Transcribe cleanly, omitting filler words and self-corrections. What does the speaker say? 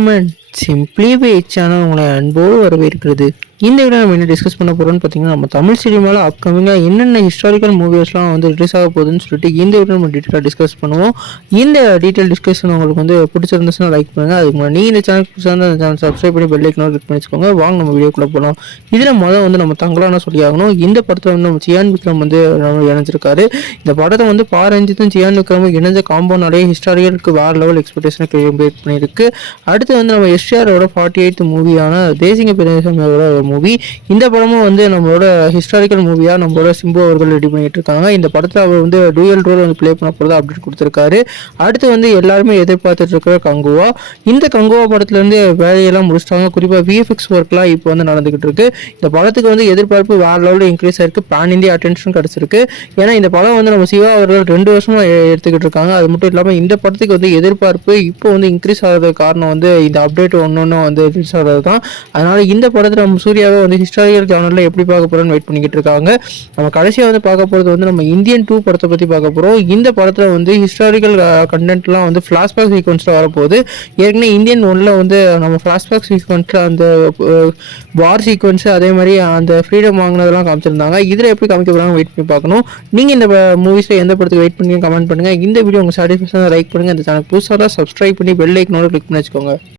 நம்ம சிம்பிளி பே சேனல் உங்களை அன்போடு வரவேற்கிறது. இந்த வீடியோ நம்ம என்ன டிஸ்கஸ் பண்ண போகிறோம்னு பார்த்தீங்கன்னா, நம்ம தமிழ் சினிமாவில் அப்கமிங்காக என்னென்ன ஹிஸ்டாரிக்கல் மூவிஸ்லாம் வந்து ரிலீஸ் ஆக போகுதுன்னு சொல்லிட்டு இந்த வீடியோ நம்ம டீட்டெயிலாக டிஸ்கஸ் பண்ணுவோம். இந்த டீட்டெயில் டிஸ்கஷன் உங்களுக்கு வந்து பிடிச்சிருந்துச்சுன்னா லைக் பண்ணுங்கள். அதுக்கு முன்னாடி நீங்கள் இந்த சேனல் புதுசாக அந்த சேனல் சப்ஸ்கிரைப் பண்ணி பெல் ஐக்கனை கிளிக் பண்ணி வச்சுக்கோங்க. வாங்க நம்ம வீடியோக்குள்ளே போகலாம். இதில் வந்து நம்ம தங்கலான சொல்லி ஆகணும். இந்த படத்தில் வந்து நம்ம சியான் விக்ரம் வந்து இணைஞ்சிருக்காரு. இந்த படத்தை வந்து பாரஞ்சித்தும் சியான் விக்ரமும் இணைஞ்ச காம்பவுண்டாலே ஹிஸ்டாரியலுக்கு வேறு லெவல் எக்ஸ்பெக்டேஷனை கிரியேட் பண்ணியிருக்கு. அடுத்து வந்து நம்ம எஸ்ஆரோட 48th மூவியான தேசிங்க பெரியசாமியோட மூவி. இந்த படமும் வந்து நம்மளோட ஹிஸ்டாரிக்கல் மூவியாக நம்மளோட சிம்பு அவர்கள் ரெடி பண்ணிட்டு இருக்காங்க. இந்த படத்தில் அவர் வந்து டூயல் ரோல் வந்து ப்ளே பண்ண போகிறதா அப்டேட் கொடுத்துருக்காரு. அடுத்து வந்து எல்லாருமே எதிர்பார்த்துட்டு இருக்கிற கங்குவா. இந்த கங்குவா படத்துலேருந்து வேலையெல்லாம் முடிச்சிட்டாங்க. குறிப்பாக விஎஃப்எக்ஸ் ஒர்க்லாம் இப்போ வந்து நடந்துகிட்டு இருக்கு. இந்த படத்துக்கு வந்து எதிர்பார்ப்பு வேறு லெவலில் இன்க்ரீஸ் ஆயிருக்கு. பேன் இந்தியா அட்டென்ஷன் கிடச்சிருக்கு. ஏன்னா இந்த படம் வந்து நம்ம சிவா அவர்கள் 2 வருஷமாக எடுத்துக்கிட்டு இருக்காங்க. அது மட்டும் இல்லாமல் இந்த படத்துக்கு வந்து எதிர்பார்ப்பு இப்போ வந்து இன்க்ரீஸ் ஆகிறதுக்கு காரணம் வந்து இந்த அப்டேட் ஒன்று வந்து ரிலீஸ் ஆகிறது தான். அதனால் இந்த படத்தில் நம்ம சூர்யாவை வந்து ஹிஸ்டாரிக்கல் ஜானரில் எப்படி பார்க்க போகிறோன்னு வெயிட் பண்ணிக்கிட்டு இருக்காங்க. நம்ம கடைசியாக வந்து பார்க்க போகிறது வந்து நம்ம இந்தியன் 2 படத்தை பற்றி பார்க்க போகிறோம். இந்த படத்தில் வந்து ஹிஸ்டாரிக்கல் கண்டென்ட்லாம் வந்து ஃப்ளாஷ்பேக் சீக்வன்ஸில் வரப்போகுது. ஏற்கனவே இந்தியன் 1ல் வந்து நம்ம ஃப்ளாஷ்பேக் சீக்வன்ஸில் அந்த வார் சீக்வன்ஸு அதே மாதிரி அந்த ஃப்ரீடம் வாங்கினதெல்லாம் காமிச்சிருந்தாங்க. இதில் எப்படி காமிக்க போகிறாங்க வெயிட் பண்ணி பார்க்கணும். நீங்கள் இந்த மூவிஸில் எந்த படத்துக்கு வெயிட் பண்ணி கமெண்ட் பண்ணுங்கள். இந்த வீடியோ உங்கள் சாட்டிஸ்ஃபேக்ஷனாக லைக் பண்ணுங்கள். இந்த சேனல் புதுசாக சப்ஸ்கிரைப் பண்ணி பெல் ஐக்கனோட கிளிக் பண்ணி வச்சுக்கோங்க.